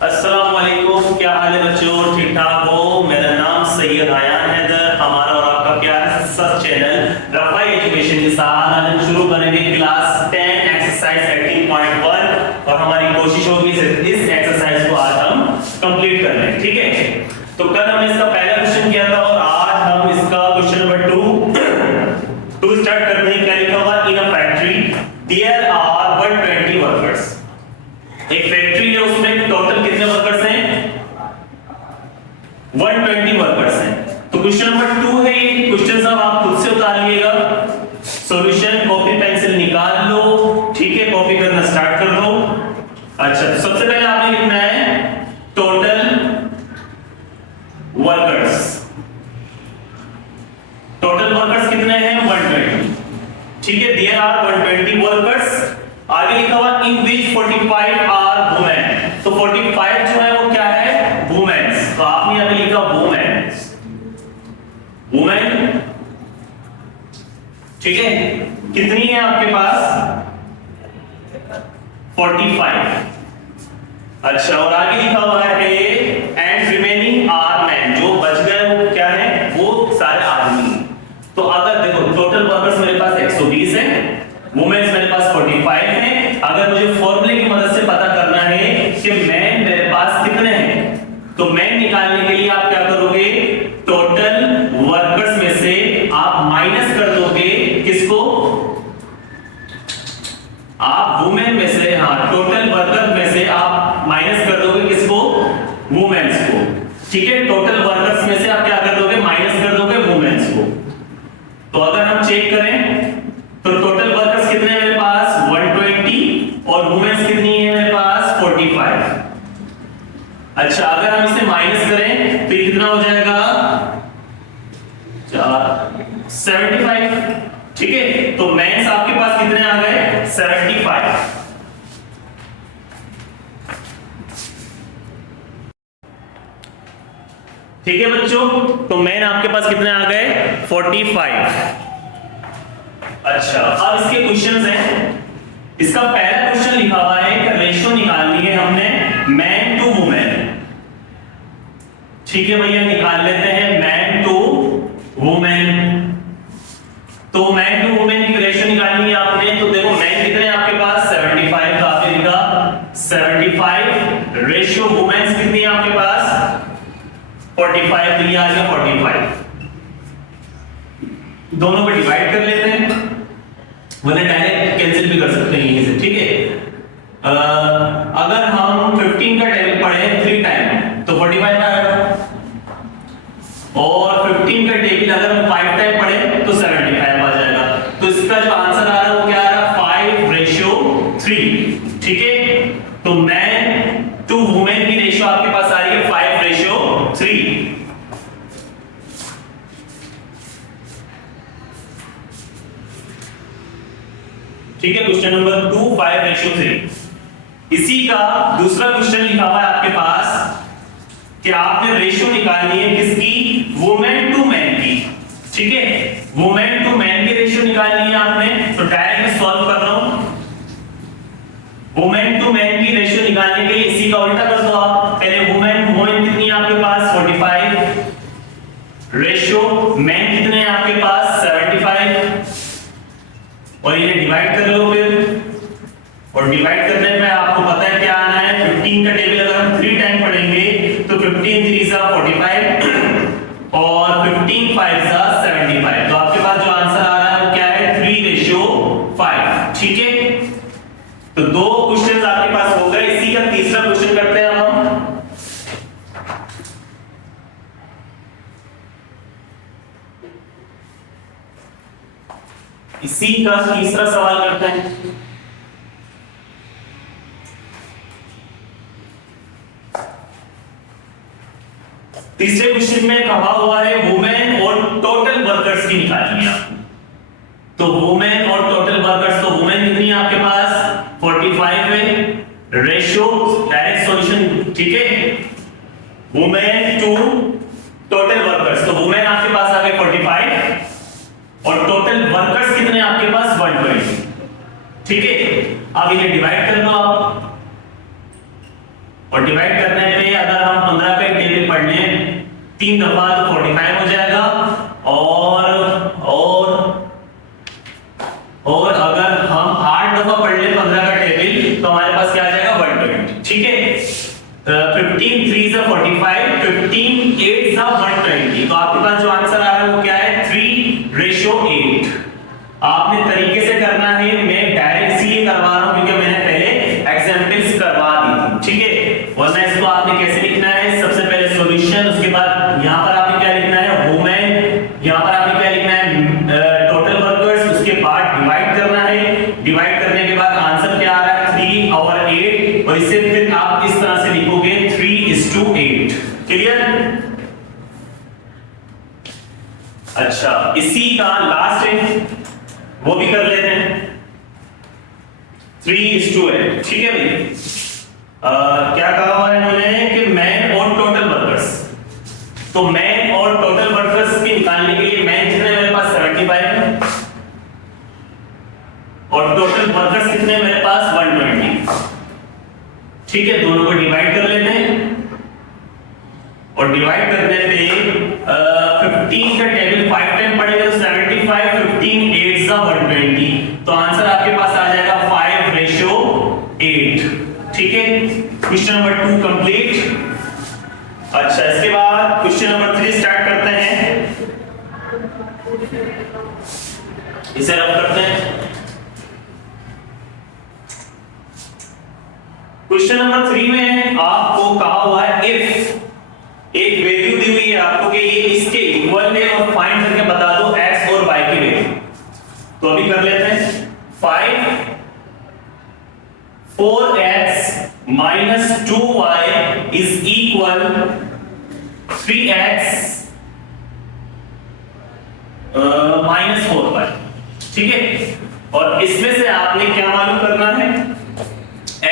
अस्सलाम वालेकुम, क्या हाल है बच्चों? ठीक ठाक हो? मेरा नाम सैयद आयान हैदर, हमारा और आपका प्यारा सच चैनल रफाई एजुकेशन के साथ आज हम शुरू करेंगे क्लास 10 एक्सरसाइज 18.1 और हमारी कोशिश होगी इस एक्सरसाइज को आज हम कंप्लीट कर लें। ठीक है, तो कल हमने इसका पहला क्वेश्चन किया था और आज हम इसका क्वेश्चन नंबर 2 स्टार्ट करते हैं। क्या लिखा हुआ? In a factory there are 120 workers. एक फैक्ट्री है, उसमें टोटल कितने वर्कर्स हैं? 120 वर्कर्स हैं। तो क्वेश्चन नंबर 2 है ये। क्वेश्चन सब आप खुद से उतार लीजिएगा। सॉल्यूशन कॉपी पेंसिल निकाल लो। ठीक है, कॉपी करना स्टार्ट कर दो। अच्छा, तो सबसे पहले आपने लिखना है टोटल वर्कर्स। टोटल वर्कर्स कितने हैं? 120। ठीक है, देयर आर 120 वर्कर्स। आगे लिखा हुआ इन विच 45 आर वुमेन। तो 45 जो है वो क्या है? वुमेन्स। तो आपने यहां पे लिखा वुमेन्स, वुमेन। ठीक है, कितनी है आपके पास? 45। अच्छा, और आगे लिखा हुआ है एंड रिमेनिंग आर मैन। जो बच गए वो क्या है? वो सारे आदमी। तो अगर देखो टोटल वर्कर्स मेरे पास 120 है, वुमेन्स मेरे पास 45 है। अगर मुझे फॉर्मूले की मदद से पता करना है कि मैन मेरे पास कितने हैं, तो मैन निकालने के लिए आप क्या करोगे? टोटल वर्कर्स में से आप माइनस कर दोगे किसको? आप वुमेन में से, हाँ, टोटल वर्कर में से आप माइनस कर दोगे किसको? वुमेन्स को। ठीक है, टोटल वर्कर्स में से आप क्या कर दोगे? माइनस कर दोगे वुमेन्स को। तो अगर हम चेक करें तो टोटल वर्कर्स कितने हैं मेरे पास? 120 और वुमेन्स कितनी है मेरे पास? 45। अच्छा, अगर हम इसे माइनस करें तो ये कितना हो जाएगा? 75। ठीक है, तो मेंस आपके पास कितने आ गए? 75। ठीक है बच्चों, तो मेन आपके पास कितने आ गए? 45। अच्छा, अब इसके क्वेश्चंस हैं। इसका पहला क्वेश्चन लिखा हुआ है कि रेशियो निकालनी है हमने मैन टू वुमेन। ठीक है भैया, निकाल लेते हैं मैन टू वुमेन। तो मैन टू वुमेन की रेशियो निकालनी है आपने। तो देखो मैन कितने हैं आपके पास? 75। तो आपने लिखा 75 रेशियो वुमेन्स कितनी है आपके पास? 45। तो ये आ गया 45। दोनों को डिवाइड कर लेते हैं, वरना डायरेक्ट कैंसिल भी कर सकते हैं यहीं से। ठीक है, अगर हम 15 का टेबल पढ़े 3 टाइम तो 45 आएगा, और 15 का टेबल अगर हम 5 टाइम पढ़े तो 75 आ जाएगा। तो इसका जो आंसर आ रहा है वो क्या आ रहा है? 5:3। ठीक है, तो मैन टू वुमेन की रेशियो आपके पास आ रही है 5:3। ठीक है, क्वेश्चन नंबर 2 5:3। इसी का दूसरा क्वेश्चन लिखा हुआ है आपके पास कि आपने रेशियो निकालनी है किसकी? वुमेन टू मैन की। ठीक है, वुमेन टू मैन की रेशियो निकालनी है आपने। तो डायरेक्ट मैं सॉल्व कर रहा हूं। वुमेन टू मैन की रेशियो निकालने के लिए इसी का उल्टा कर दो आप। पहले वुमेन कितनी है आपके पास? 45 रेशियो मैन कितने हैं आपके पास? 75, और ये डिवाइड कर लो फिर। और डिवाइड करने में आपको पता है क्या आना है? 15 का टेबल अगर हम 3 टाइम पढ़ेंगे तो 15 3 45 और 15 5 75। तो आपके पास जो आंसर आ रहा है वो क्या है? 3:5। ठीक है, तो 2 क्वेश्चंस आपके पास हो गए। इसी का तीसरा क्वेश्चन करते हैं हम। इसी का तीसरा सवाल करते हैं। तीसरे क्वेश्चन में कहा हुआ है वुमेन और टोटल वर्कर्स की निकालनी है। तो वुमेन और टोटल वर्कर्स, तो वुमेन कितनी है आपके पास? 45 है रेशियो, डायरेक्ट सॉल्यूशन। ठीक है, वुमेन टू टोटल वर्कर्स। तो वुमेन आपके पास आ गए 45 और टोटल वर्कर्स कितने आपके पास? 120। ठीक है, अब इन्हें डिवाइड कर लो आप। और डिवाइड करने पे अगर हम 15 का टेबल पढ़ लें 3 दफा तो 45 हो जाएगा, और अगर हम 8 दफा पढ़ लें 15 का टेबल तो हमारे पास क्या आ जाएगा 120। ठीक है, 15 3 से 45, 15 8 से 120। तो आपके पास जो आंसर आ रहा है वो क्या है 3:8। आपने तरीके से करना है, मैं डायरेक्ट इसलिए करवा रहा हूं क्योंकि मैंने पहले एग्जांपल्स करवा दी थी। ठीक है, वरना इसको आपने कैसे लिखना है, सबसे पहले सॉल्यूशन, उसके बाद यहां पर आपने क्या लिखना है वुमेन, यहां पर आपने क्या लिखना है टोटल वर्कर्स, उसके बाद डिवाइड करना है, डिवाइड करने के बाद आंसर क्या आ रहा है 3 और 8, और इसे फिर आप इस तरह से लिखोगे 3:8। क्लियर? अच्छा, इसी का लास्ट है वो भी कर लेते हैं 3:8। ठीक है भाई, क्या कहा हुआ है इन्होंने कि मैन और टोटल वर्कर्स, तो मैन और टोटल वर्कर्स के निकालने के लिए मैन कितने मेरे पास 75 है और टोटल वर्कर्स कितने मेरे पास 120। ठीक है, दोनों को डिवाइड कर लेते हैं और डिवाइड करने पे 15 का टेबल 5 टाइम पड़ेगा तो 75, 15 8 सा 120, तो आंसर आपके पास आ जाएगा 5:8। ठीक है, क्वेश्चन नंबर 2 कंप्लीट। अच्छा, इसके बाद क्वेश्चन नंबर 3 स्टार्ट करते हैं, इसे रफ करते हैं। क्वेश्चन नंबर 3 में आपको कहा हुआ है इफ एक वैल्यू दी हुई है आपको कि ये इसके इक्वल है और फाइंड करके बता दो x और y की वैल्यू। तो अभी कर लेते हैं 4x minus 2y is equal 3x minus 4y। ठीक है, और इसमें से आपने क्या मालूम करना है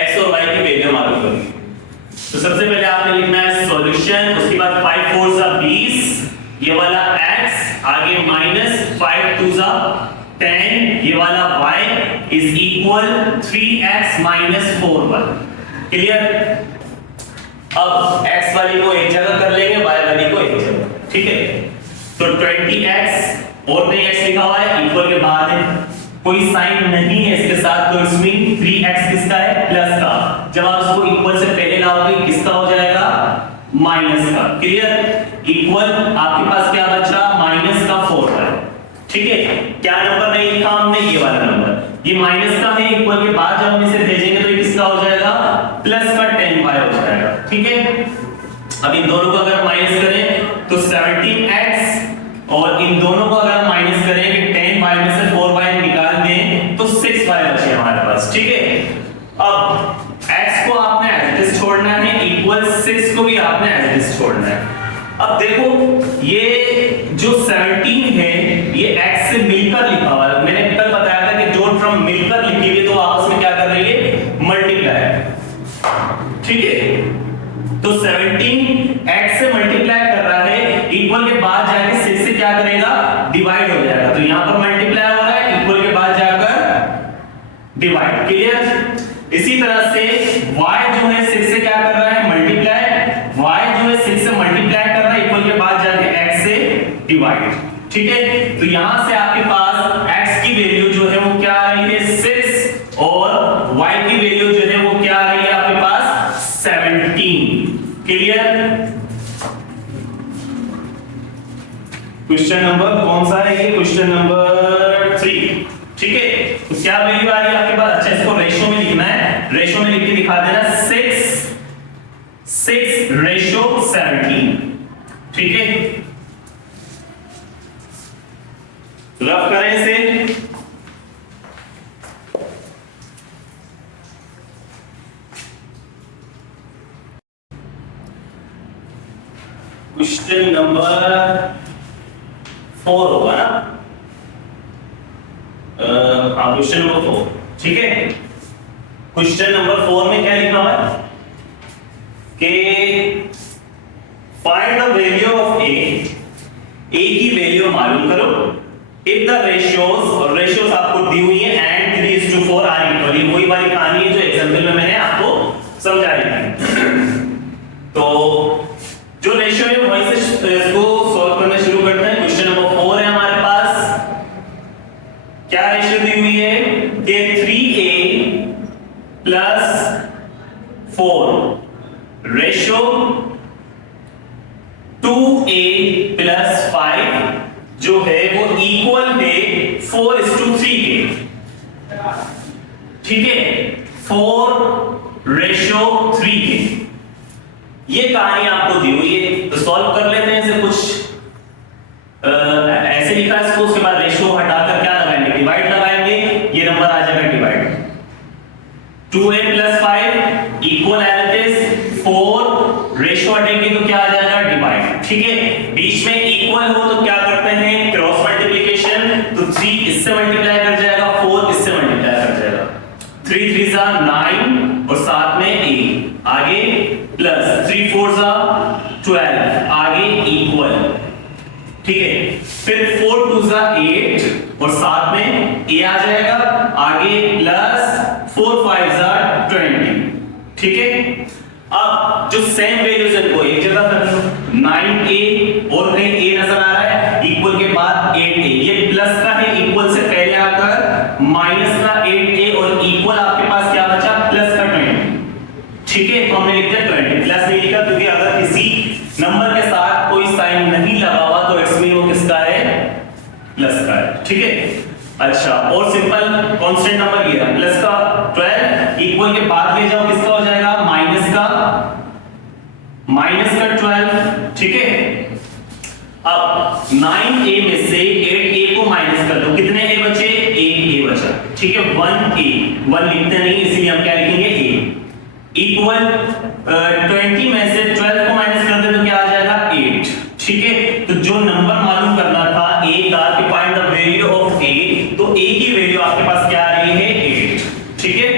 x और y की वैल्यू मालूम करनी है। तो सबसे पहले आपने लिखना है सॉल्यूशन, उसके बाद 5 4 सा 20, ये वाला x आगे माइनस 5 2 सा 10, ये वाला y is equal 3x minus 4y। Clear? अब x वाली को एक जगह कर लेंगे, y वाली को एक जगह। ठीक है, तो 20x और नहीं x लिखा हुआ है, इक्वल के बाद है, कोई साइन नहीं है इसके साथ, तो इसमें 3x किसका है प्लस का, जब आप उसको इक्वल से पहले लाओगे किसका हो जाएगा माइनस का। क्लियर? इक्वल आपके पास क्या बचा माइनस का 4 है। ठीक है, क्या नंबर नहीं लिखा हमने, ये वाला नंबर, ये माइनस का है, इक्वल के बाद जब हम इसे भेजेंगे तो ये किसका हो जाएगा प्लस का 10y हो जाएगा। ठीक है, अब इन दोनों को अगर माइनस करें तो 17x और इन दोनों को अगर माइनस करेंगे 10y में से 4y निकाल दें तो 6y बचे हमारे पास। ठीक है, अब x को आपने एज इट इज छोड़ना है, इक्वल 6 को भी आपने एज इट इज छोड़ना है। अब देखो ये जो 17 है ये x से मिलकर लिखा हुआ है, मैंने कल बताया था कि जो टर्म मिलकर लिखी हुई है तो आपस में क्या कर रही है मल्टीप्लाई। ठीक है, तो 17 x से मल्टीप्लाई कर रहा है, इक्वल के बाद जाके 6 से क्या करेगा डिवाइड हो जाएगा, तो यहां पर मल्टीप्लाई हो रहा है, इक्वल के बाद जाकर डिवाइड। क्लियर? इसी तरह से y जो है 6 से क्या कर रहा है मल्टीप्लाई, y जो है 6 से मल्टीप्लाई कर रहा है, इक्वल के बाद जाके x से डिवाइड। ठीक है, तो यहां से आपके पास x की वैल्यू जो है वो क्या आ रही है 6 और y की वैल्यू जो है वो क्या आ रही है आपके पास 17। क्लियर? क्वेश्चन नंबर कौन सा है ये, क्वेश्चन नंबर 3। ठीक है, तो क्या वैल्यू आ रही है आपके पास, अच्छा इसको रेशो में लिखना है, रेशो में लिख के दिखा देना 6:17। ठीक है, रफ करें इसे, क्वेश्चन नंबर 4 होगा ना, क्वेश्चन नंबर 4। ठीक है, क्वेश्चन नंबर 4 में क्या लिखा हुआ है कि फाइंड द वैल्यू ऑफ ए की वैल्यू मालूम करो इफ द रेशियोज, और रेशियोज आपको दी हुई है एंड 3:4 आर इक्वल, वही वाली कहानी है जो एग्जांपल में मैंने आपको समझाई थी। हुई है कि 3a plus 4 ratio 2a plus 5 जो है वो इक्वल है 4:3 के। ठीक है, 4:3 के। ये कहानी आपको दी हुई है, तो सॉल्व कर लेते हैं इसे। कुछ ऐसे लिखा है इसको, उसके बाद रेशियो हटाकर क्या लगाएंगे, डिवाइड लगाएंगे, ये नंबर आ जाएगा divide. 2a plus 5 equal as it is 4, ratio हटेंगे तो क्या आ जाएगा, डिवाइड। ठीक है, बीच में इक्वल हो तो क्या करते हैं, क्रॉस मल्टीप्लिकेशन। तो 3 इससे मल्टीप्लाई कर जाएगा, 4 इससे मल्टीप्लाई कर जाएगा, 3 3 जा 9 और साथ में 8 आगे प्लस 3 4 जा 12 आगे इक्वल। ठीक है, फिर 4 2 जा 8 और साथ में a आ जाएगा आगे प्लस 4 5 जा 20। ठीक है, अब जो सेम वैल्यूज है वो एक जगह कर लो, 9a और कहीं a नजर आ रहा है, इक्वल के बाद 8a, ये प्लस का है, इक्वल से पहले आकर माइनस का 8a और इक्वल आपके पास क्या बचा, प्लस का 20। ठीक है, तो हमने लिख दिया 20, प्लस नहीं लिखा क्योंकि अगर किसी नंबर के साथ कोई साइन नहीं लगा हुआ तो इट्स मीन वो किसका है, प्लस का है। ठीक है, अच्छा, और सिंपल कांस्टेंट नंबर ये है प्लस का 12, इक्वल के बाद ले जाओ किसका हो जाएगा, माइनस का 12। ठीक है, अब 9a में से 8a को माइनस कर दो, कितने a बचे, 1a बचा। ठीक है, 1a, 1 लिखते नहीं इसलिए हम क्या लिखेंगे, a इक्वल 20 में से 12 को माइनस कर दे तो क्या आ जाएगा, 8। ठीक है, तो जो नंबर मालूम करना था a का, कि find the value of a, तो a की वैल्यू आपके पास क्या आ रही है, 8। ठीक है,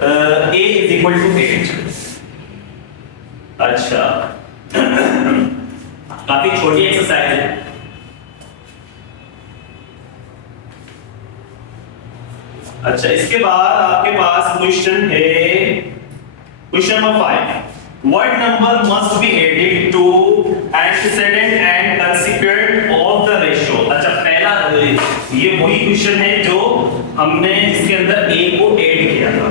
a इज इक्वल टू 8। अच्छा काफी छोटी एक्सरसाइज है। अच्छा, इसके बाद आपके पास क्वेश्चन है, question number 5, what number must be added to antecedent and consequent of the ratio. अच्छा, पहला ये वही क्वेश्चन है जो हमने इसके अंदर a को ऐड किया था,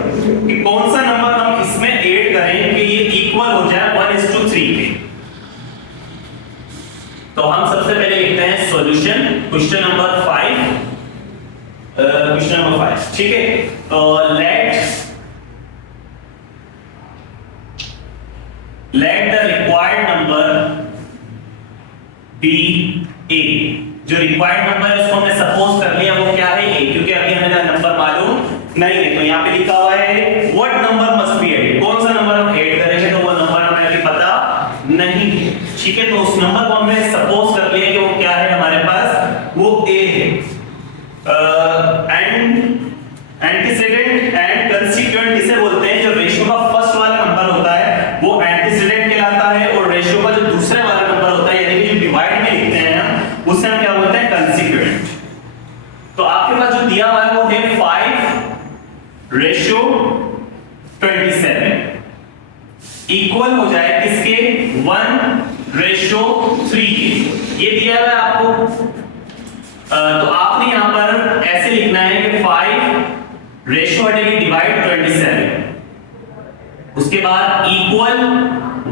कि कौन सा नंबर हम इसमें ऐड करें कि ये इक्वल हो जाए 1:3 के। तो हम सबसे पहले लिखते हैं solution, question number 5। Question number 5, ठीक है, तो let the required number be a। जो रिक्वायर्ड नंबर है उसको हमने सपोज कर लिया वो क्या है, a, क्योंकि अभी हमें नंबर मालूम नहीं है। तो यहाँ पे लिखा हुआ है what number must be added, कौन सा नंबर हम ऐड करेंगे, तो वो नंबर हमें अभी पता नहीं है। ठीक है, तो उस नंबर को हमने सपोज कर लिया कि वो क्या है हमारे पास, वो a है। एंटीसेडेंट एंड कंसीक्वेंट किसे बोलते हैं, जो रेशियो का फर्स्ट वाला नंबर होता है वो एंटीसेडेंट कहलाता है, और रेशियो का जो दूसरा वाला नंबर होता है यानी कि जो डिवाइड में लिखते हैं हम, उसे हम क्या बोलते हैं, कंसीक्वेंट। तो आपके पास जो दिया हुआ है वो है 5:27 इक्वल हो जाए किसके, 1:3 के। ये दिया हुआ है आपको। तो आपने यहां पर ऐसे लिखना है कि 5 रेशियो हटेगी डिवाइड 27, उसके बाद इक्वल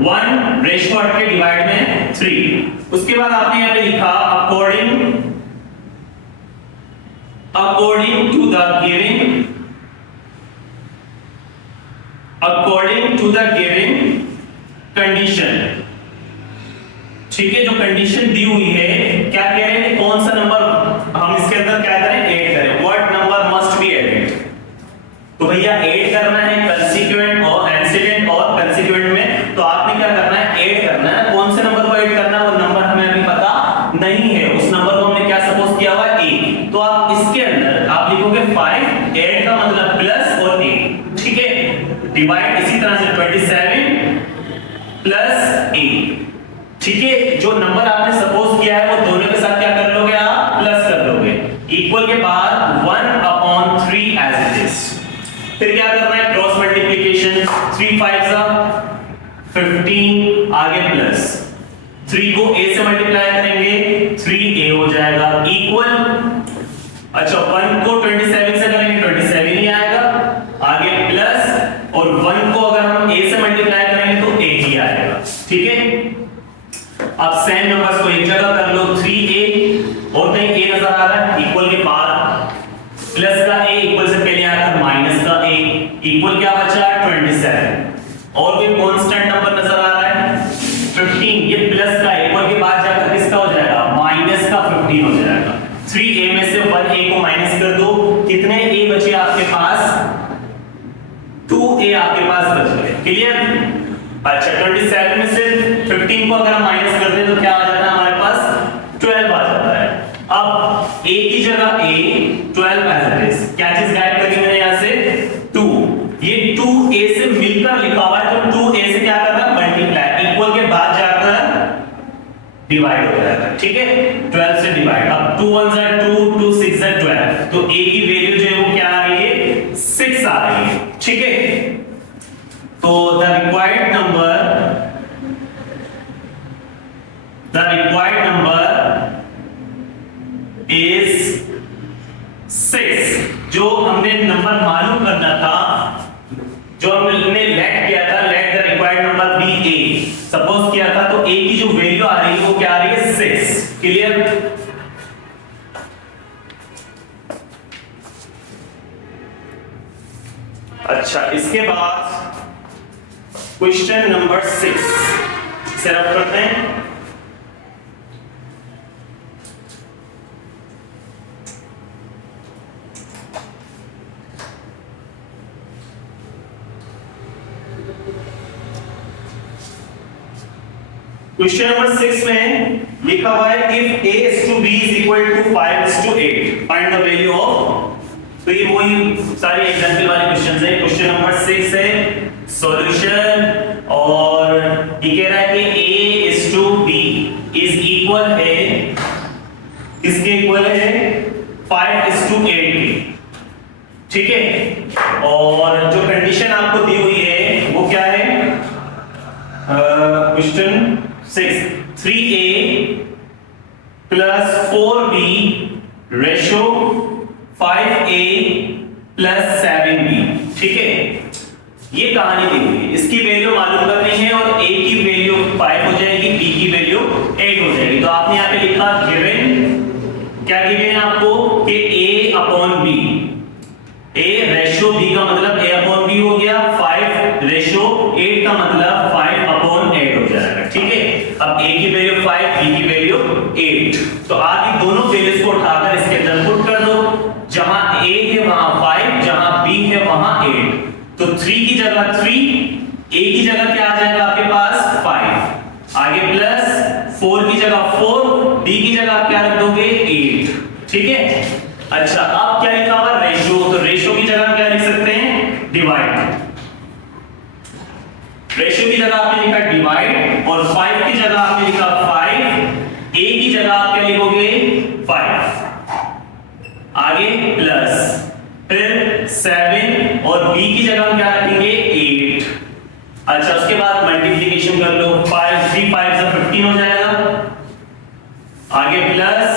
1 रेशियो हट के डिवाइड में 3, उसके बाद आपने यहां पे लिखा according to the giving condition. ठीक है, जो कंडीशन दी हुई है, क्या कह रहे हैं, कौन सा नंबर हम इसके अंदर क्या करें, ऐड करें, what number must be added. तो भैया ऐड करना है कंसीक्वेंट और एंटीसेडेंट और कंसीक्वेंट में, तो आपने क्या करना है, ऐड करना है। कौन से नंबर को ऐड करना है वो नंबर हमें अभी पता नहीं है, उस नंबर को हमने क्या सपोज किया हुआ है, a। तो आप इसके अंदर आप लिखोगे 5, ऐड का मतलब प्लस और a। ठीक है, डिवाइड इसी तरह से 27 प्लस a। ठीक है, जो नंबर आपने सपोज किया है वो दोनों के साथ क्या कर लोगे, आप प्लस कर लोगे, इक्वल के बाद 1/3 एज इट इज। फिर क्या करना है, क्रॉस मल्टीप्लिकेशन, 3 5 जा 15 आगे प्लस 3 को a से मल्टीप्लाई करेंगे 3a हो जाएगा, इक्वल अच्छा 1 को 27 से करेंगे 27 ही आएगा, आगे प्लस और 1 को अगर हम a से मल्टीप्लाई करेंगे तो a ही आएगा। ठीक है, अब सेम नंबर्स को एक जगह कर लो, 3a और कहीं a नजर आ रहा है, इक्वल के बाद प्लस का a इक्वल से पहले आता माइनस का a, इक्वल क्या बचा 27 और कोई कांस्टेंट नंबर नजर आ रहा है 15, ये प्लस का इक्वल के बाद जाकर किसका हो जाएगा माइनस का 15 हो जाएगा। 3a में से 1a को माइनस कर दो, कितने a बचे आपके पास 2a आपके पास बच गए। क्लियर? अच्छा 27 में से 15 को अगर हम माइनस कर दें तो क्या आ जाता है हमारे पास 12 आ जाता है। अब a की जगह a 12 एज इट इज, क्या चीज गायब करी मैंने यहां से 2, ये 2a से मिलकर लिखा हुआ है तो 2a से क्या करना मल्टीप्लाई, इक्वल के बाद जाकर डिवाइड हो जाएगा। ठीक है, 12 से डिवाइड, अब 2 1 जा 2 2 6 जा 12, तो a की वैल्यू जो है वो क्या आ रही है 6 आ रही है। ठीक है, तो द रिक्वायर्ड नंबर इज 6। जो हमने नंबर मालूम करना था, जो हमने लेट किया था, let the required number be a suppose किया था, तो a की जो वैल्यू आ रही है वो क्या आ रही है 6। क्लियर? अच्छा, इसके बाद क्वेश्चन नंबर 6 से रफ करते हैं। क्वेश्चन नंबर 6 में लिखा हुआ है if a is to b is equal to 5 is to 8 find the value of, तो ये वही सारे एग्जांपल वाले क्वेश्चंस है। क्वेश्चन नंबर 6 है सॉल्यूशन, और ये कह रहा है कि a is to b is equal है, इसके इक्वल है 5 is to 8 की। ठीक है, और जो कंडीशन आपको दी हुई है वो क्या है, question 6 3a plus 4b ratio 5a plus 7b। ठीक है, ये कहानी दी हुई है, इसकी वैल्यू मालूम करनी है और a की वैल्यू 5 हो जाएगी, b की वैल्यू 8 हो जाएगी। तो आपने यहाँ पे लिखा गिवन, क्या गिवन है आपको कि a upon b, a ratio b का मतलब a अपॉन b हो गया, 5 रेशो 8 का मतलब 5 अपॉन 8 हो जाएगा। ठीक है, अब a की वैल्यू 5, b की वैल्यू 8, तो आप इन दोनों वैल्यूज को उठाकर इसके अंदर पुट कर दो, जहां a है वहां 5, जहां b है वहां 8, तो 3 की जगह 3, a की जगह क्या आ जाएगा आपके पास 5, आगे प्लस 4 की जगह 4, b की जगह आप क्या रख दोगे 8। ठीक है, अच्छा अब क्या लिखा हुआ रेशो, तो रेशो की जगह क्या लिख सकते हैं डिवाइड, रेशो की जगह आपने लिखा डिवाइड, और 5 की जगह आपने लिखा 5, a की जगह आप क्या लिखोगे 5, आगे प्लस, फिर 7 और b की जगह हम क्या रखेंगे 8। अच्छा उसके बाद मल्टीप्लिकेशन कर लो, 5 3 5 से 15 हो जाएगा, आगे प्लस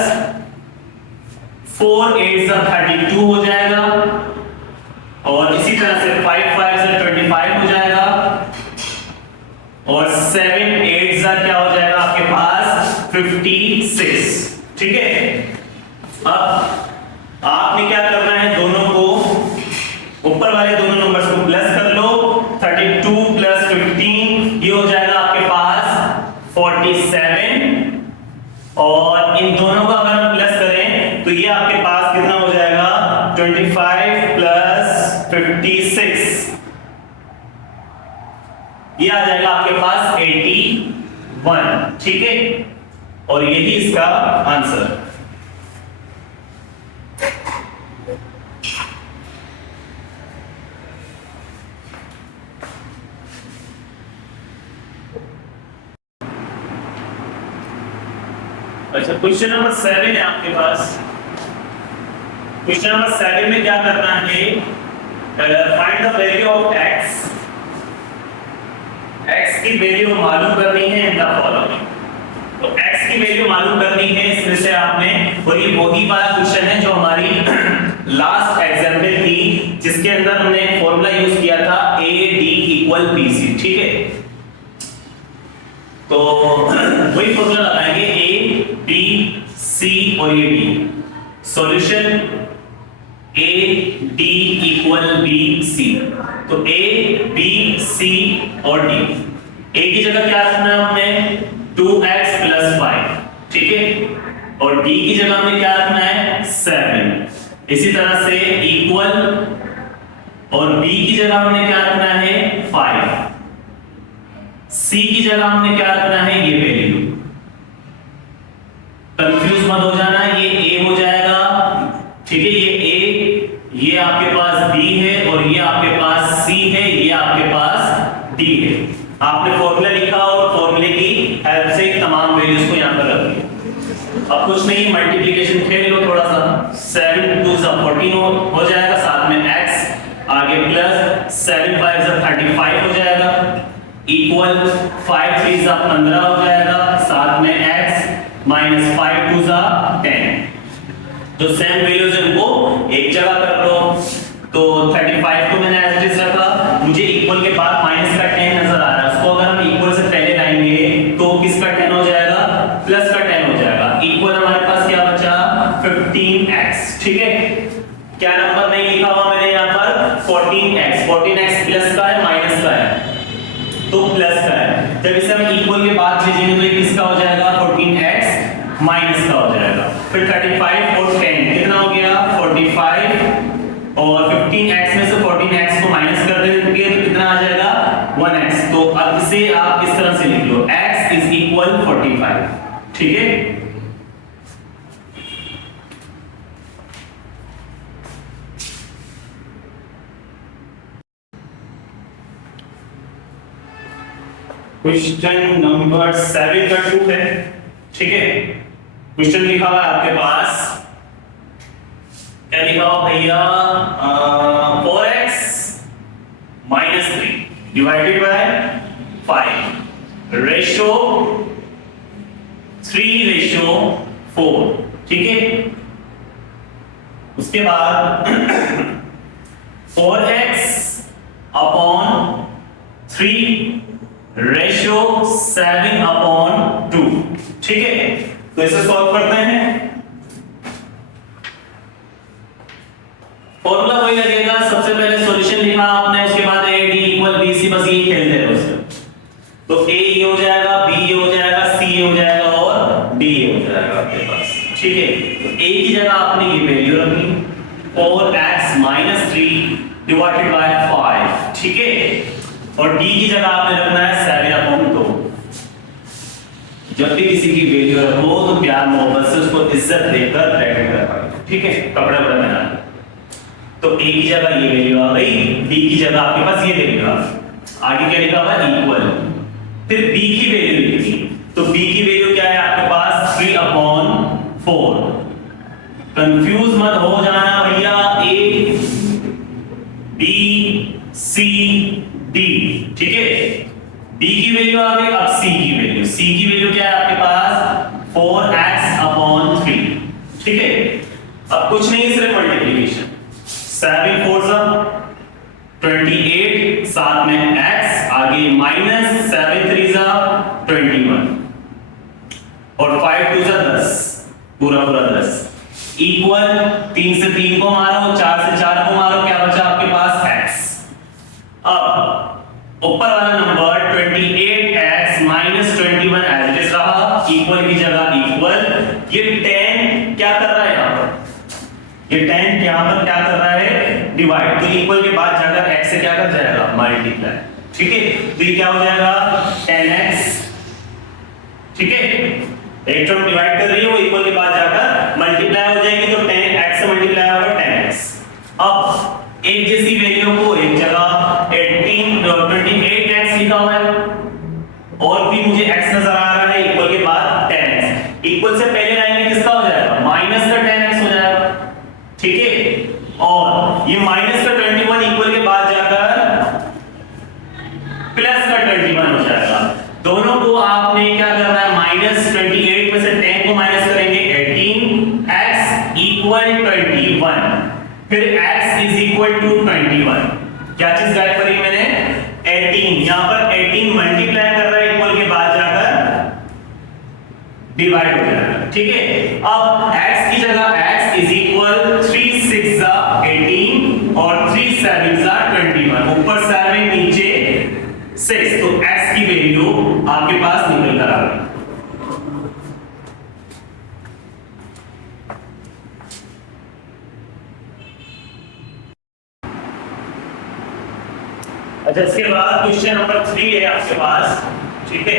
4 8 से 32 हो जाएगा, और इसी तरह से 5 5 से 25 हो जाएगा, और 7 8 से क्या हो जाएगा आपके पास 56। ठीक है, अब आपने क्या करना है, दोनों को ऊपर वाले दोनों नंबर्स को प्लस कर लो, 32 प्लस 15 ये हो जाएगा आपके पास 47, और इन दोनों का अगर हम प्लस करें तो ये आपके पास कितना हो जाएगा 25 प्लस 56, ये आ जाएगा आपके पास 81। ठीक है, और यही इसका आंसर। अच्छा क्वेश्चन नंबर 7 है आपके पास। क्वेश्चन नंबर 7 में क्या करना है, find the value of x, x की वैल्यू मालूम करनी है इन द फॉलोइंग। तो x की वैल्यू मालूम करनी है इसमें से आपने, और ये वही वाला क्वेश्चन है जो हमारी लास्ट एग्जांपल थी जिसके अंदर हमने एक फॉर्मूला यूज किया था AD = BC, ठीक है। तो वही फॉर्मूला लगाएंगे A B C और ये D। सॉल्यूशन AD = BC, तो A B C और D। A की जगह क्या रखना है हमने 2x + 5, ठीक है, और D की जगह हमने क्या रखना है 7। इसी तरह से इक्वल, और B की जगह हमने क्या रखना है 5, C की जगह हमने क्या रखना है ये वैल्यू। कंफ्यूज मत हो जाना, ये A हो जाएगा, ठीक है, ये A, ये आपके पास B है, और ये आपके पास C है, ये आपके पास D है। आपने फॉर्मूला लिखा और फॉर्मूले की हेल्प से तमाम वैल्यूज को यहां पर रख दिया। अब कुछ नहीं, मल्टीप्लिकेशन खेल लो थोड़ा सा। 7 2 14 हो जाएगा, साथ में x आगे प्लस 7 5 35 हो जाएगा, इक्वल 5 3 15 हो जाएगा, साथ में x -5 2 10। जो सेम वैल्यूज है उनको एक जगह कर लो। तो 35 को मैंने एज इट इज रखा, मुझे इक्वल के बाद माइनस का 10 नजर आ रहा है, उसको अगर हम इक्वल से पहले लाएंगे तो किसका 10 हो जाएगा, प्लस का 10 हो जाएगा। इक्वल हमारे पास क्या बचा 15x, ठीक है। क्या नंबर नहीं लिखा हुआ मैंने यहाँ पर 14x प्लस का है माइनस का है, तो प्लस का है। जब इसे हम इक्वल के बाद भेजेंगे तो ये किसका हो जाएगा 14x माइनस का हो जाएगा। फिर 35 और 10 कितना हो गया 45, और 15x में से 14x को माइनस कर देंगे तो कितना आ जाएगा 1x। तो अब इसे आप इस तरह से लिख लो x = 45, ठीक है। क्वेश्चन नंबर 7 का 2 है, ठीक है। क्वेश्चन लिखा हुआ है आपके पास, क्या लिखा हुआ भैया 4x - 3 डिवाइडेड बाय 5 रेशियो 3:4, ठीक है। उसके बाद 4x / 3 रेशियो 7/2, ठीक है। तो इसे सॉल्व करते हैं। फॉर्मूला वही लगेगा, सबसे पहले सॉल्यूशन लिखा आपने, उसके बाद AD = BC, बस यही खेलते रहो उससे। तो A ये हो जाएगा, B ये हो जाएगा, C ये हो जाएगा और D ये हो जाएगा आपके पास, ठीक है। तो A की जगह आपने ये वैल्यू रखनी 4x - 3 डिवाइडेड बाय 5, ठीक है, और D की जगह आपने रखना है 7/2। जब भी किसी की वैल्यू रखो तो प्यार मोहब्बत से उसको इज्जत देकर ब्रैकेट करवाओ, ठीक है, कपड़े बड़ा बना। तो A की जगह ये वैल्यू आ गई, D की जगह आपके पास ये वैल्यू आ गई, आगे क्या लिखा हुआ है इक्वल। फिर B की वैल्यू लिखनी, तो B की वैल्यू क्या है आपके पास 3/4। कंफ्यूज मत हो जाना भैया, A B C D, ठीक है। B की वैल्यू आ गई, अब C की वैल्यू, C की वैल्यू क्या है आपके पास 4x/3, ठीक है। अब कुछ नहीं, सिर्फ मल्टीप्लिकेशन, 7 4 28, साथ में x आगे माइनस 7 3 21, और 5 2 10, पूरा 10, इक्वल 3 से 3 को मारो, 4 से 4 को मारो, क्या बचा आपके पास x। अब ऊपर वाला number 28x - 21 as it is रहा, इक्वल की जगह इक्वल। ये 10 क्या कर रहा है यहां पर, ये 10 यहां पर क्या कर रहा है डिवाइड, तो इक्वल के बाद जाकर x से क्या कर जाएगा मल्टीप्लाई, ठीक है। तो ये क्या हो जाएगा 10x, ठीक है। एक टर्म डिवाइड कर रही है वो इक्वल के बाद जाकर मल्टीप्लाई हो जाएगी, तो 10x से मल्टीप्लाई होगा 10x। अब एक जैसी वैल्यू को एक जगह 28x लिखा हुआ है, और भी मुझे x नजर आ रहा है इक्वल के बाद 10x, इक्वल से पहले लाएंगे किसका हो जाएगा माइनस का 10x हो जाएगा, ठीक है। और ये माइनस का 21 इक्वल के बाद जाकर प्लस का 21 हो जाएगा। दोनों को आपने क्या करना है -28 x इज इक्वल टू 21। क्या चीज गायब करी मैंने? 18। यहां पर 18 मल्टीप्लाई कर रहा है, इक्वल के बाद जाकर डिवाइड हो जाएगा। ठीक है, अब x की जगह x इज इक्वल 3 6 18 और 3 7 21। ऊपर 7 नीचे 6, तो x की वैल्यू आपके पास निकल कर आ गई। अच्छा, इसके बाद क्वेश्चन नंबर 3 है आपके पास। ठीक है,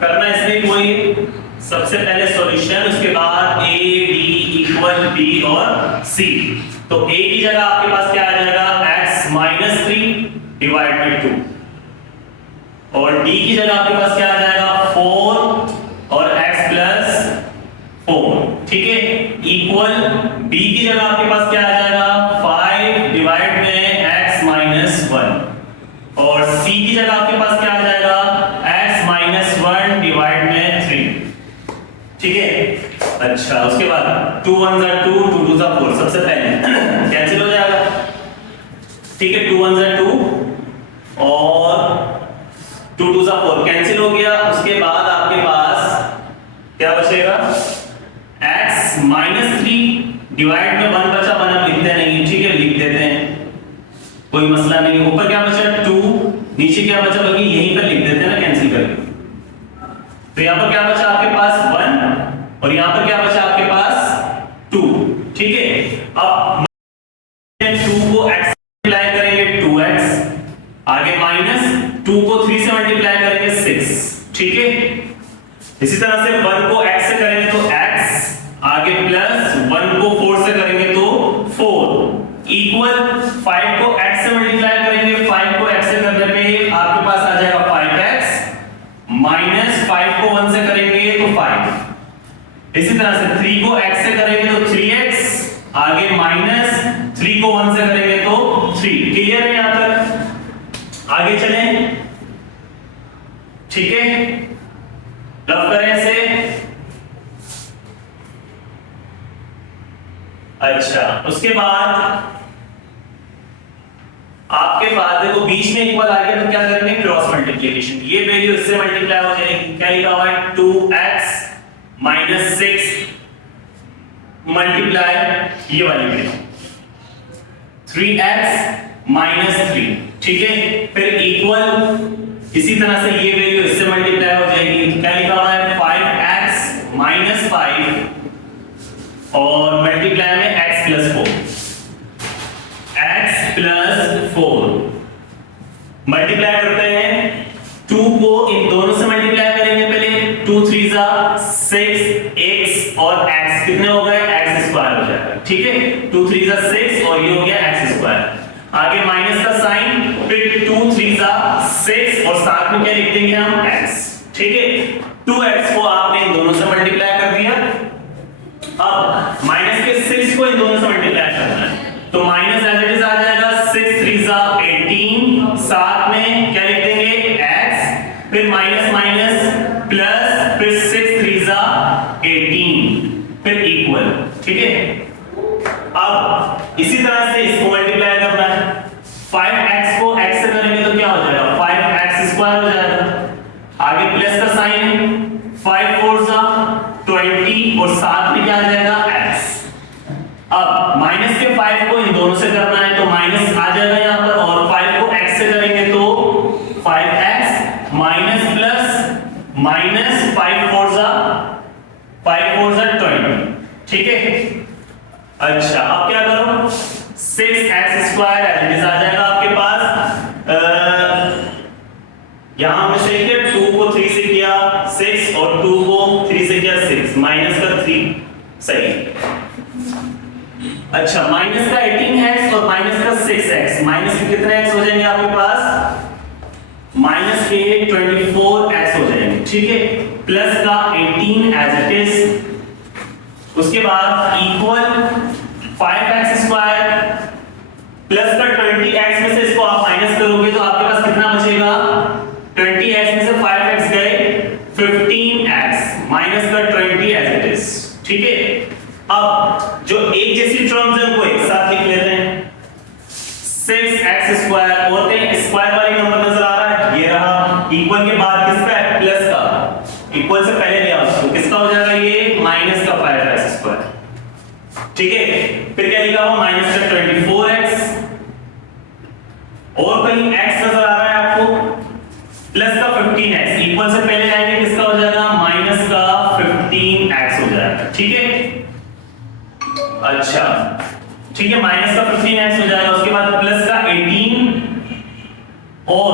करना इसमें कोई सबसे पहले सॉल्यूशन, उसके बाद a d इक्वल b और c। तो a की जगह आपके पास क्या आ जाएगा? x माइनस 3 डिवाइड बाई 2, और d की जगह आपके पास क्या आ जाएगा? 4 और x प्लस 4। ठीक है, इक्वल b की जगह आपके पास क्या आ जाएगा? 5 डिवाइड में x माइनस 1, और c की जगह आपके पास क्या आ जाएगा? x माइनस 1 डिवाइड में 3। ठीक है, अच्छा, उसके बाद 2 1 जा 2, 2 2 जा 4। सबसे पहले कैंसिल हो जाएगा। ठीक है, 2 1 जा 2 और 2 2 जा 4 कैंसिल हो गया। उसके बाद आपके पास क्या बचेगा? x माइनस 3 डिवाइड में 1 बचा, 1 हम लिखते नहीं। ठीक है, लिख देते हैं, कोई मसला नहीं। ऊपर क्या बचा? 2, नीचे क्या बचा? बल्कि यहीं पर लिख देते हैं ना, कैंसिल करके। तो यहां पर क्या बचा आपके पास? 1, और यहां पर क्या बचा आपके पास? 2। ठीक है, अब 2 को x से मल्टीप्लाई करेंगे 2x, आगे माइनस 2 को 3 से मल्टीप्लाई करेंगे 6। ठीक है, इसी तरह से 1 को x से करेंगे तो x, आगे प्लस 1 को 4 से करेंगे तो 4, इक्वल 5 को x से मल्टीप्लाई करेंगे, 5 को x से करने पे आपके पास आ जाएगा 5x, माइनस 5 को 1 से करेंगे तो 5। इसी तरह से 3 को x से करेंगे तो 3x, आगे माइनस 3 को 1 से करेंगे तो 3। क्लियर है यहां तक? आगे चलें। ठीक है, रफ करें ऐसे। अच्छा, उसके बाद आपके पास देखो बीच में इक्वल आ गया, तो क्या करेंगे? Cross multiplication. ये वैल्यू इससे मल्टीप्लाई हो जाएगी। क्या लिखा हुआ है? 2x माइनस 6 मल्टीप्लाई ये वाली वैल्यू 3x माइनस 3। ठीक है, फिर इक्वल इसी तरह से ये वैल्यू इससे मल्टीप्लाई हो जाएगी। तो क्या लिखा हुआ है? 5x माइनस 5 और मल्टीप्लाई में x plus 4, x plus 4 multiply करते हैं। 2 को इन दोनों से मल्टीप्लाई करेंगे पहले, 2 3 जा 6, x और x कितने हो गए? x स्क्वायर हो जाएगा। ठीक है, 2 3 जा 6 और ये हो गया x स्क्वायर। आगे माइनस का साइन, फिर 2 3 जा 6 और साथ में क्या लिख देंगे हम? x। ठीक है, 2x को आपने इन दोनों से मल्टीप्लाई कर दिया। अब माइनस के 6 को इन दोनों से मल्टीप्लाई करना है, तो माइनस एज इट इज आ जाएगा। 6 3 जा 18, साथ में क्या लिख देंगे? x, फिर माइनस माइनस प्लस, फिर 6 3 जा 18, फिर इक्वल। ठीक है, अब इसी तरह से इसको मल्टीप्लाई करना है। 5x को x से करेंगे तो क्या हो जाएगा? 5x स्क्वायर हो जाएगा। आगे प्लस का साइन, 5 4 जा 20 और साथ में क्या आ जाएगा? x। अब माइनस के 5 को इन दोनों से करना है, तो माइनस आ जाएगा यहां पर, और 5 को x से करेंगे तो 5x माइनस प्लस माइनस 5 4 जा 20। ठीक है, अच्छा, अब क्या करो? 6x square as it is आ जाएगा आपके पास। यहां हमने सही किया, 2 को 3 से किया 6 और 2 को 3 से किया 6, माइनस का 3 सही। अच्छा, माइनस का 18x और माइनस का 6x, माइनस के कितने x हो जाएंगे आपके पास? माइनस के 24x हो जाएंगे। ठीक है, प्लस का 18 एज इट इज, उसके बाद इक्वल 5x स्क्वायर प्लस का 20x में से इसको आप माइनस करोगे तो आपके पास कितना बचेगा? 20x में से 5x गए 15x माइनस का 20 एज इट इज। ठीक है, अब जो एक जैसी टर्म्स है उनको एक साथ लिख स्क्वायर वाली नंबर नजर आ रहा है, ये रहा। इक्वल के बाद किसका है, प्लस का, इक्वल से पहले लिया उसको, किसका हो जाएगा ये, माइनस का 5x स्क्वायर। ठीक है, फिर क्या लिखा हुआ, माइनस का 24x, और कहीं x नजर आ रहा है आपको, प्लस का 15x, इक्वल से पहले लाएंगे किसका हो जाएगा, माइनस का 15x हो जाएगा। ठीक है, अच्छा ठीक है, माइनस का 15x हो जाएगा, उसके बाद प्लस का 18 और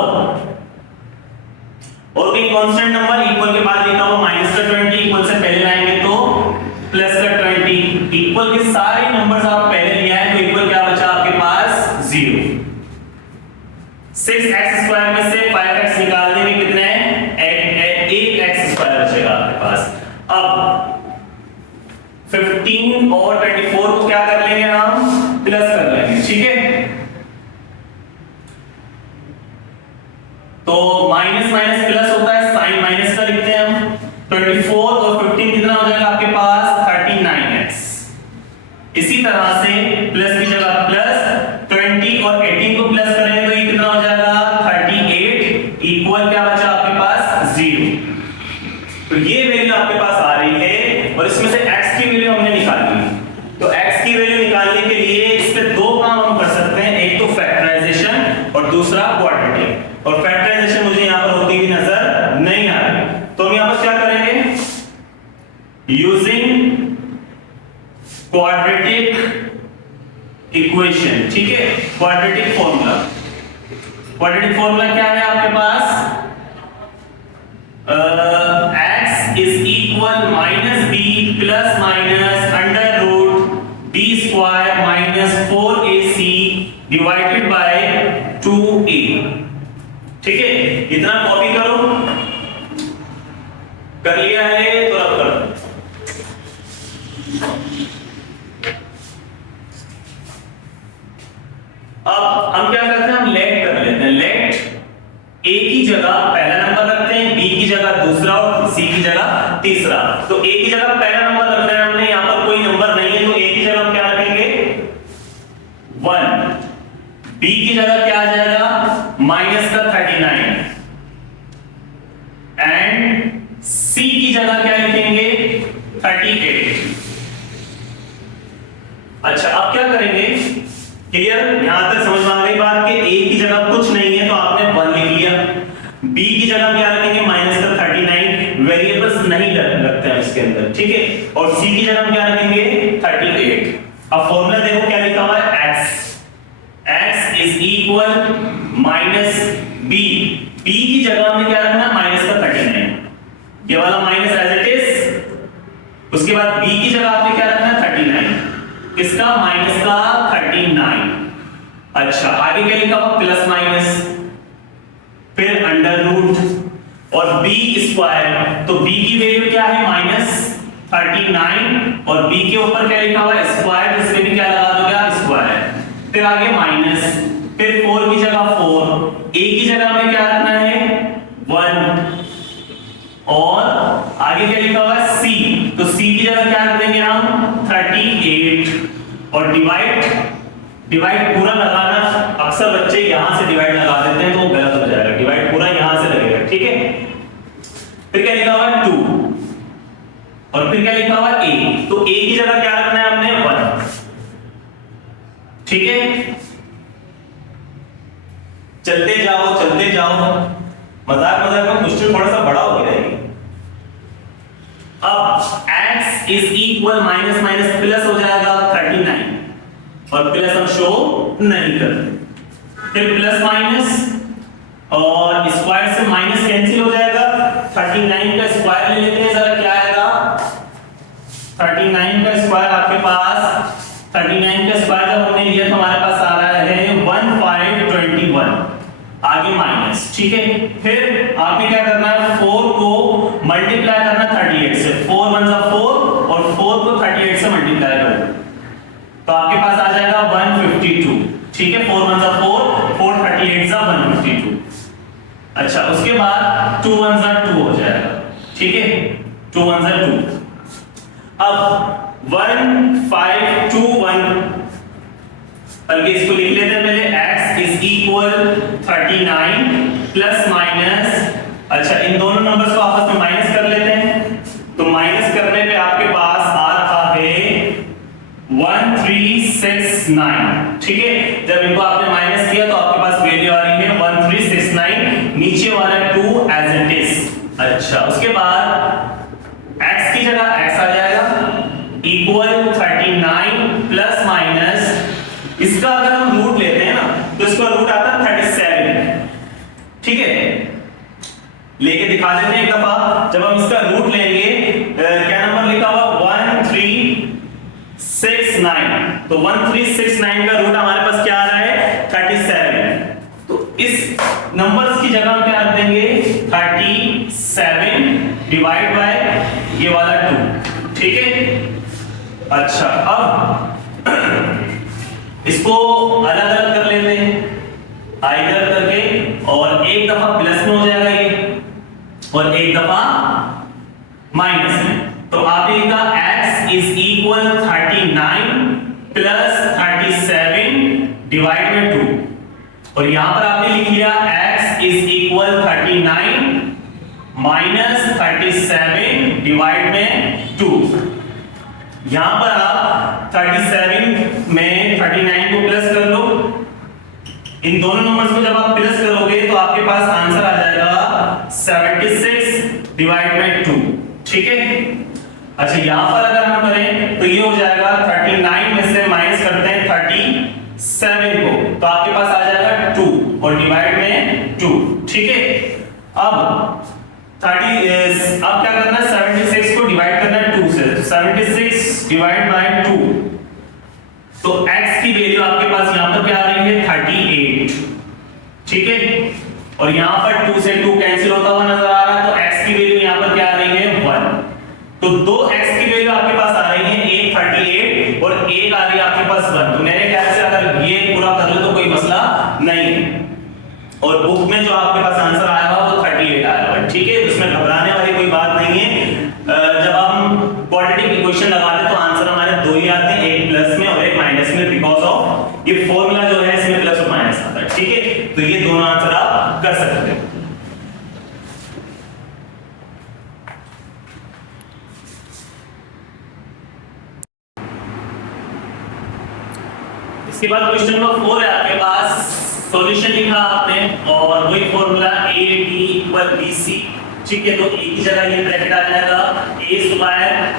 कहीं कांस्टेंट नंबर, इक्वल के बाद लिखा हुआ माइनस का 20, इक्वल से पहले लाएंगे तो प्लस का 20, इक्वल के सारे नंबर्स आप पहले लिया है तो इक्वल क्या बचा आपके पास, 0। 6x स्क्वायर में से 5x निकाल देंगे, कितने हैं, 8x स्क्वायर बचेगा आपके पास। अब 15 और 24 को क्या कर लेंगे हम, प्लस कर लेंगे। ठीक है, तो माइनस माइनस प्लस होता है, साइन माइनस का लिखते हैं हम। 24 और 15 कितना हो जाएगा आपके पास, 39x। इसी तरह से प्लस की जगह प्लस, 20 और 18 को प्लस करेंगे तो ये कितना हो जाएगा, 38, इक्वल क्या बचा आपके पास, 0। तो ये वैल्यू आपके पास आ रही है और इसमें से x की वैल्यू हमने निकाली। तो x की वैल्यू निकालने के लिए इस पे दो काम हम कर सकते हैं, एक तो फैक्टराइजेशन और दूसरा क्वाड्रेटिक। और फैक्टराइजेशन मुझे यहां पर होती हुई नजर नहीं आ रही, तो हम यहां पर क्या करेंगे, यूजिंग क्वाड्रेटिक इक्वेशन। ठीक है, क्वाड्रेटिक फॉर्मूला, क्वाड्रेटिक फॉर्मूला क्या है आपके पास, x is equal minus b plus minus under root b square minus 4ac divided by 2a। ठीक है, इतना कॉपी करो, कर लिया है तो अब करो। अब हम क्या करते हैं, हम लेट कर लेते हैं, लेट a की जगह पहला नंबर रखते हैं, b की जगह दूसरा और c की जगह तीसरा। तो a की जगह पहला नंबर रखना है हमने, यहां पर कोई नंबर नहीं है तो a की जगह हम क्या रखेंगे, 1। b की जगह क्या आ जाएगा, माइनस का 39, एंड c की जगह क्या लिखेंगे, 38। अच्छा, अब क्या करेंगे, क्लियर, यहां तक समझ में आ गई बात कि a की जगह कुछ नहीं है तो आपने 1 लिख लिया, b की जगह क्या रखेंगे, माइनस का 39, वेरिएबल्स नहीं रखते हैं इसके अंदर। ठीक है, और c की जगह हम क्या रखेंगे, 38। अब फॉर्मूला देखो क्या लिखा हुआ है, x is equal minus b, b की जगह हमने क्या रखना है, माइनस का 39, ये वाला माइनस एज इट इज। उसके बाद b की जगह आपने क्या रखना है, 39, किसका, माइनस का 39। अच्छा, आगे क्या लिखा हुआ, प्लस माइनस, फिर अंडर रूट और b स्क्वायर। तो b की वैल्यू क्या है, माइनस 39, और b के ऊपर क्या लिखा हुआ है, स्क्वायर, इसमें भी क्या लगा दोगे, स्क्वायर। फिर आगे माइनस, फिर 4 की जगह 4, a की जगह हमें क्या रखना है, 1, और आगे क्या लिखा हुआ है, c। तो c की जगह क्या रख देंगे हम, 38, और डिवाइड पूरा लगाना, अक्सर बच्चे यहां से डिवाइड लगा देते हैं तो वो गलत हो जाएगा, डिवाइड पूरा यहां से लगेगा। ठीक है, फिर क्या लिखा हुआ है, 2, और फिर क्या लिखा हुआ है, a। तो a की जगह क्या रखना है हमने, 1। ठीक है, चलते जाओ, मजाक में क्वेश्चन थोड़ा सा बड़ा हो गया है। अब x is equal minus minus plus हो जाएगा 39, और प्लस हम शो नहीं करते, फिर प्लस माइनस और स्क्वायर से माइनस कैंसिल हो जाएगा, 39 का स्क्वायर ले लेते हैं जरा, क्या आएगा, 39 का स्क्वायर आपके पास, 39 का स्क्वायर जब हमने लिया तो हमारे पास आ रहा है 1521, आगे माइनस। ठीक है, फिर आपने क्या करना है, 4 को मल्टीप्लाई करना 38 से, 4 1 जा 4 और 4 को 38 से मल्टीप्लाई करो तो आपके पास आ जाएगा 152। ठीक है, 4 1 जा 4, 4 38 जा 152। अच्छा, उसके बाद 2 1 जा 2 हो जाएगा। ठीक है, 2 1 जा 2। अब 1521 बल्कि इसको लिख लेते हैं पहले, x is equal 39 plus minus, अच्छा इन दोनों नंबर्स को आपस में माइनस कर लेते हैं, तो माइनस करने पे आपके पास आ रहा है 1369, ठीक है। जब इनको आपने माइनस किया तो आपके पास वैल्यू आ रही है 1369, नीचे वाला 2 एज इट इज। अच्छा उसके बाद x की जगह x आ जाएगा इक्वल 39 प्लस माइनस, इसका अगर हम रूट लेते हैं ना तो इसका रूट आता है 37, ठीक है। लेके दिखा देते हैं एक दफा, जब हम इसका रूट लेंगे, क्या नंबर लिखा हुआ 1369, तो 1369 का रूट हमारे पास क्या आ रहा है 37, तो इस नंबर्स की जगह हम क्या रख देंगे 37 डिवाइड बाय ये वाला 2, ठीक है। अच्छा अब इसको अलग अलग कर लेते हैं आइदर करके, और एक दफा प्लस में हो जाएगा ये और एक दफा माइनस में, तो आपने लिखा x is equal 39 plus 37 divide में 2, और यहां पर आपने लिख लिया x is equal 39 minus 37 divide में 2। यहां पर आप 37 में 39 को प्लस कर लो, इन दोनों नंबर्स को जब आप प्लस करोगे तो आपके पास आंसर आ जाएगा 76 डिवाइड बाय 2, ठीक है। अच्छा यहां पर अगर हम करें तो ये हो जाएगा 39 में से माइनस करते हैं 37 को, तो आपके पास आ जाएगा 2 और डिवाइड में 2, ठीक है। अब 30 अब क्या करना है 76 को डिवाइड करना है 2 से, तो 76 डिवाइड बाय 2, तो x की वैल्यू आपके पास यहां पर क्या आ रही है 38, ठीक है। और यहां पर 2 से 2 कैंसिल होता हुआ नजर आ रहा है, तो x की वैल्यू यहां पर क्या आ रही है 1, तो 2 x की वैल्यू आपके पास आ रही है, एक 38 और एक आ रही है आपके पास 1, तो मेरे ख्याल से अगर ये पूरा कर लो तो कोई मसला नहीं है, और बुक में जो आपके पास आंसर आया होगा वो 38 आया होगा, ठीक है। इसमें घबराने वाली कोई बात नहीं है। जब हम क्वाड्रेटिक इक्वेशन लगाते हैं तो आंसर हमारे दो ही आते हैं, एक प्लस में और एक माइनस में, बिकॉज ऑफ ये फॉर्मूला जो है इसमें प्लस और माइनस आता है, ठीक है। तो ये दोनों आंसर आप कर सकते हैं। इसके बाद क्वेश्चन नंबर 4 है आपके पास, सॉल्यूशन लिखा आपने और वही फॉर्मूला a d = bc, ठीक है। तो a की जगह ये ब्रैकेट आ जाएगा a²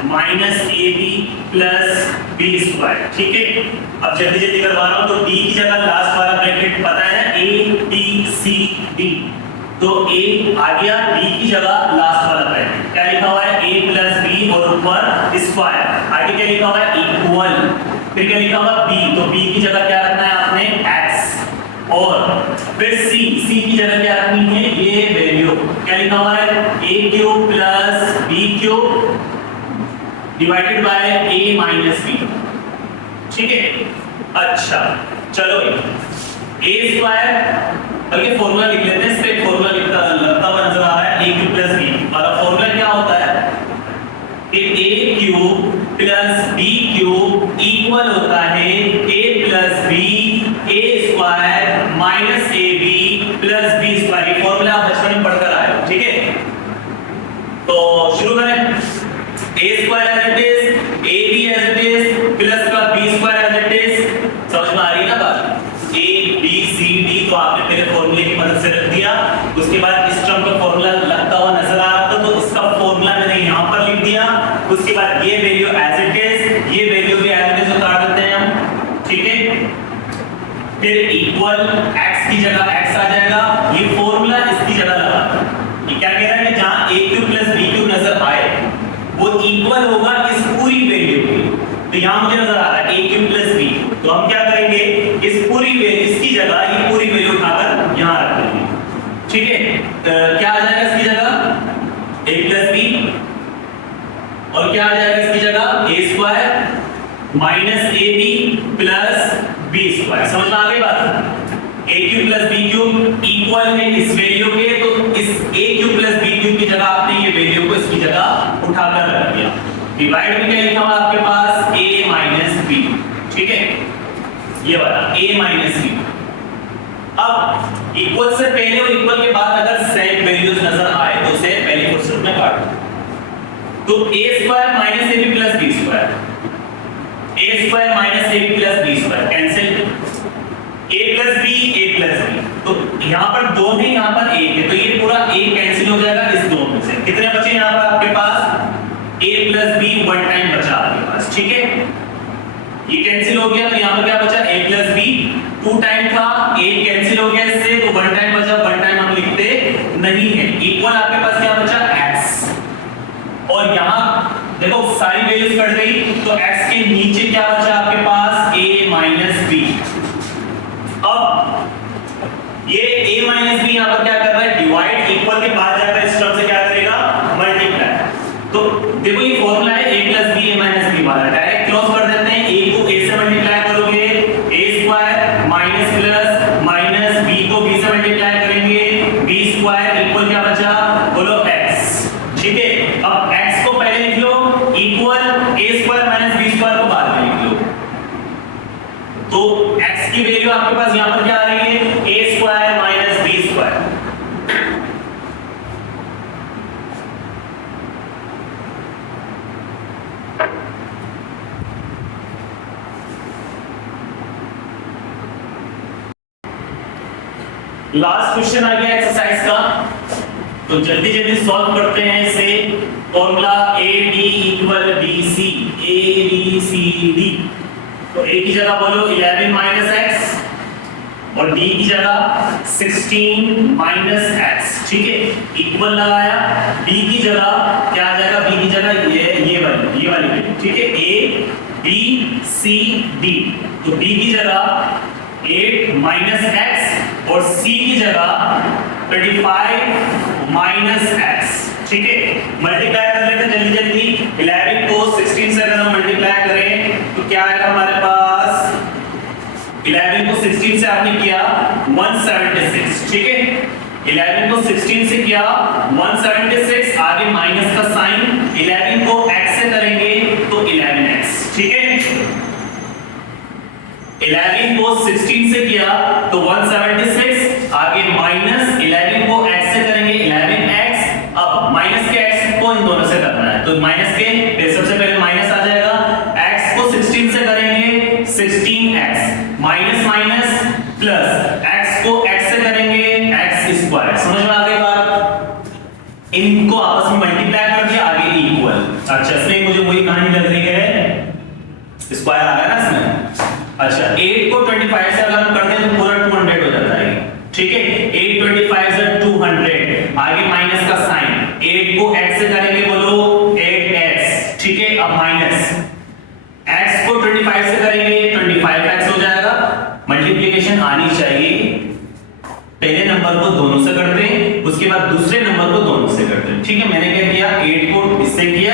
minus ab plus b square, ठीक है। अब जल्दी जल्दी करवा रहा हूं, तो d की जगह लास्ट वाला ब्रैकेट पता है a b c d, तो a आ गया, b की जगह लास्ट वाला ब्रैकेट क्या लिखा हुआ है a प्लस b और ऊपर स्क्वायर, आगे क्या लिखा हुआ है इक्वल, फिर क्या लिखा हुआ b, तो b की जगह क्या रखना है आपने x, और फिर c की जगह क्या रखनी है ये वैल्यू, क्या लिखा हुआ है a³ plus b³ divided by a minus b, ठीक है। अच्छा चलो a², बल्कि फॉर्मूला लिख लेते हैं, इस पे फॉर्मूला लगता हुआ नजर आ रहा है a³ प्लस b वाला फॉर्मूला क्या होता है कि a³ प्लस b³ इक्वल होता है a plus b a² minus ab plus b square, ये फॉर्मूला आप बचपन में पढ़कर आए हो, ठीक है। तो शुरू करें, a² as it is, ab as it is plus का b² एज इट इज, समझ में आ रही है ना बात, a b c d तो आपने पहले फॉर्मूले की मदद से रख दिया, उसके बाद इस टर्म का फॉर्मूला लगता हुआ नजर आ रहा था तो इसका फॉर्मूला मैंने यहां पर लिख दिया, उसके बाद ये वैल्यू एज इट इज, ये वैल्यू भी एज इट इज उतार देते हैं हम, ठीक है। फिर इक्वल x की जगह x आ जाएगा, ये फॉर्मूला इसकी जगह लगा, ये क्या कह रहा है कि जहां a³ प्लस b³ नजर आए वो इक्वल होगा इस पूरी वैल्यू के, तो यहां मुझे नजर आ रहा है a³ प्लस b, तो हम क्या करेंगे इस पूरी वैल्यू, इसकी जगह ये पूरी वैल्यू उठाकर यहां रख देंगे, ठीक है। क्या आ जाएगा इसकी जगह a प्लस b, और क्या आ जाएगा इसकी जगह a² minus ab plus b square, समझ में आ गई बात। a³ प्लस b³ इक्वल है इस वैल्यू के, तो इस a³ प्लस b³ की जगह आपने ये वैल्यू को इसकी जगह उठाकर रख दिया, डिवाइड में क्या लिखा हुआ आपके पास a माइनस b, ठीक है। ये वाला a माइनस b। अब इक्वल से पहले और इक्वल के बाद अगर सेम वैल्यूज नजर आए तो उसे पहली फुर्सत में काट दो। तो a square minus ab plus b square, a square minus ab plus b square cancel, a plus b। तो यहां पर 2 है, यहां पर 1 है, तो ये पूरा a कैंसिल हो जाएगा इस 2 में से। कितने बचे यहां पर आपके पास a plus b one time बचा आपके पास, ठीक है। ये कैंसिल हो गया तो यहां पर क्या बचा a प्लस b, 2 टाइम था, a कैंसिल हो गया इससे तो वन टाइम बचा, वन टाइम हम लिखते नहीं है। इक्वल आपके पास क्या बचा x, और यहां देखो सारी वैल्यूज कट गई तो x के नीचे क्या बचा आपके पास a माइनस b। अब ये a माइनस b यहां पर क्या कर रहा है डिवाइड, इक्वल के बाद जाकर इस टर्म से क्या करेगा मल्टीप्लाई। तो देखो ये फॉर्मूला है a plus b a minus b वाला, डायरेक्ट क्रॉस कर देते हैं। a को a से मल्टीप्लाई करोगे a square minus plus minus b को b से मल्टीप्लाई करेंगे b स्क्वायर इक्वल क्या बचा बोलो x, ठीक है। अब x को पहले लिख लो equal a square minus b square को बाद में लिख लो। तो x की वैल्यू आपके पास यहां पर क्या आ रही है a square minus b square. Last question आ गया एक्सरसाइज का, तो जल्दी जल्दी सॉल्व करते हैं इसे। Formula AD equal BC, ABCD, तो A की जगह बोलो 11 माइनस x और D की जगह 16 माइनस x, ठीक है। इक्वल लगाया, B की जगह क्या आ जाएगा, B की जगह ये वाली, ठीक है। A B C D, तो B की जगह 8 माइनस x और C की जगह 25 माइनस x, ठीक है। मल्टीप्लाई कर लेते हैं जल्दी जल्दी। 11 को 16 से अगर हम मल्टीप्लाई करें तो क्या आएगा हमारे पास, 11 को 16 से आपने किया 176, ठीक है। 11 को 16 से किया 176, आगे माइनस का साइन, 11 को x से करेंगे तो 11x, ठीक है। 11 को 16 से किया तो 176, आगे माइनस 11 को x से करेंगे 11x। अब माइनस के x को इन दोनों से करना है, तो माइनस के सबसे पहले माइनस आ जाएगा, x को 16 से करेंगे 16x, minus minus plus, x को x से करेंगे x स्क्वायर। समझ में आ गई बात, इनको आपस में मल्टीप्लाई कर दिया, आगे इक्वल। अच्छा इसमें मुझे वही कहानी लग रही है, स्क्वायर आ गया ना इसमें। अच्छा 8 को 25 से अगर हम करते हैं तो पूरा 200 हो जाता है, ठीक है। 8 25 से 200, आगे माइनस का साइन, 8 को x से करेंगे बोलो 8x, ठीक है। अब माइनस x को 25 से करेंगे 25x हो जाएगा। मल्टीप्लिकेशन आनी चाहिए, पहले नंबर को दोनों से करते हैं, उसके बाद दूसरे नंबर को दोनों से करते हैं, ठीक है। मैंने क्या किया 8 को इससे किया,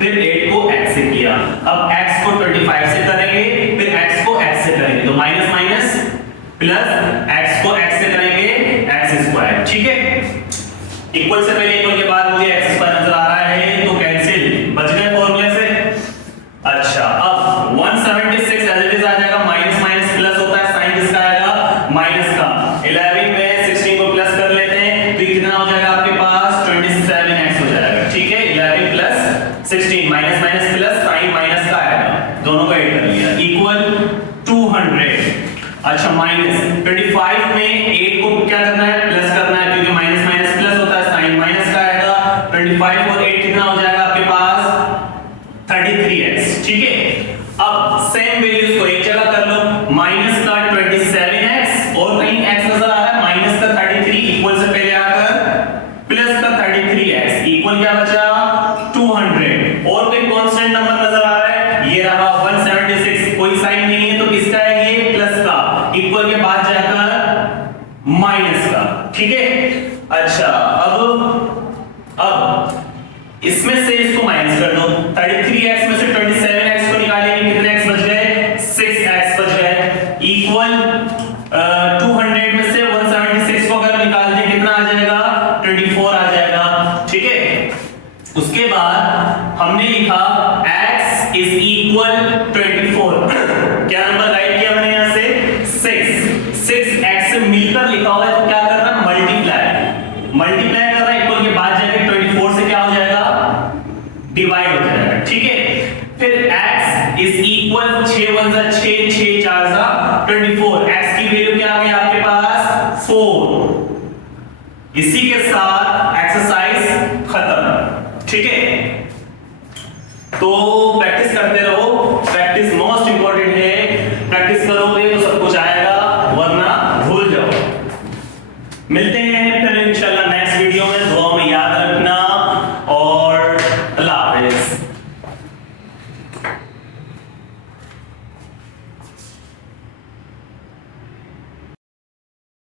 फिर 8 को x से किया, अब x को 25 से करेंगे, फिर x को x से करेंगे, तो माइनस माइनस प्लस, x को x से करेंगे x स्क्वायर, ठीक है। इक्वल से पहले इक्वल के बाद मुझे x स्क्वायर नजर आ रहा है तो कैंसिल, बच गए फॉर्मूले से। अच्छा अब 176 एज इट इज आ जाएगा, माइनस माइनस प्लस होता है, साइन किसका आएगा माइनस का। 11 में 16 को प्लस कर लेते हैं तो कितना हो जाएगा आपके पास 27x हो जाएगा, ठीक है। 11 plus 16 minus minus plus, sign minus का आएगा, दोनों को ऐड कर लिया, इक्वल 200। अच्छा माइनस 25 में 8 को क्या करना है प्लस करना है, क्योंकि माइनस माइनस प्लस होता है, साइन माइनस का आएगा। 25 और 8 कितना हो जाएगा आपके पास 33x, ठीक है। अब सेम वैल्यूज को एक जगह कर लो, माइनस का 27x और कहीं x नजर आ रहा है, माइनस का 33 इक्वल से पहले आकर प्लस का 33x, इक्वल क्या बचा 200, और कोई कांस्टेंट नंबर नजर आ रहा है, ये रहा 176, कोई साइन नहीं है तो किसका है ये प्लस का, इक्वल के बाद जाकर माइनस का, ठीक है। अच्छा अब इसमें से इसको माइनस कर दो, 33x में से 27x को निकालेंगे, कितने x बच गए 6x बच गए, इक्वल 200 में से 176 को अगर निकाल दें कितना आ जाएगा 24 आ जाएगा, ठीक है। उसके बाद हमने लिखा x इज इक्वल 24, क्या नंबर राइट किया मैंने यहां 6x से मिलकर लिखा हुआ है तो क्या कर रहा है, मल्टीप्लाई कर रहा है, इक्वल के बाद जाके 24 से क्या हो जाएगा, डिवाइड हो जाएगा। ठीक है, फिर x इज इक्वल 6 1 जा 6 6 4 जा 24, x की वैल्यू क्या आ गई आपके पास 4। इसी के साथ एक्सरसाइज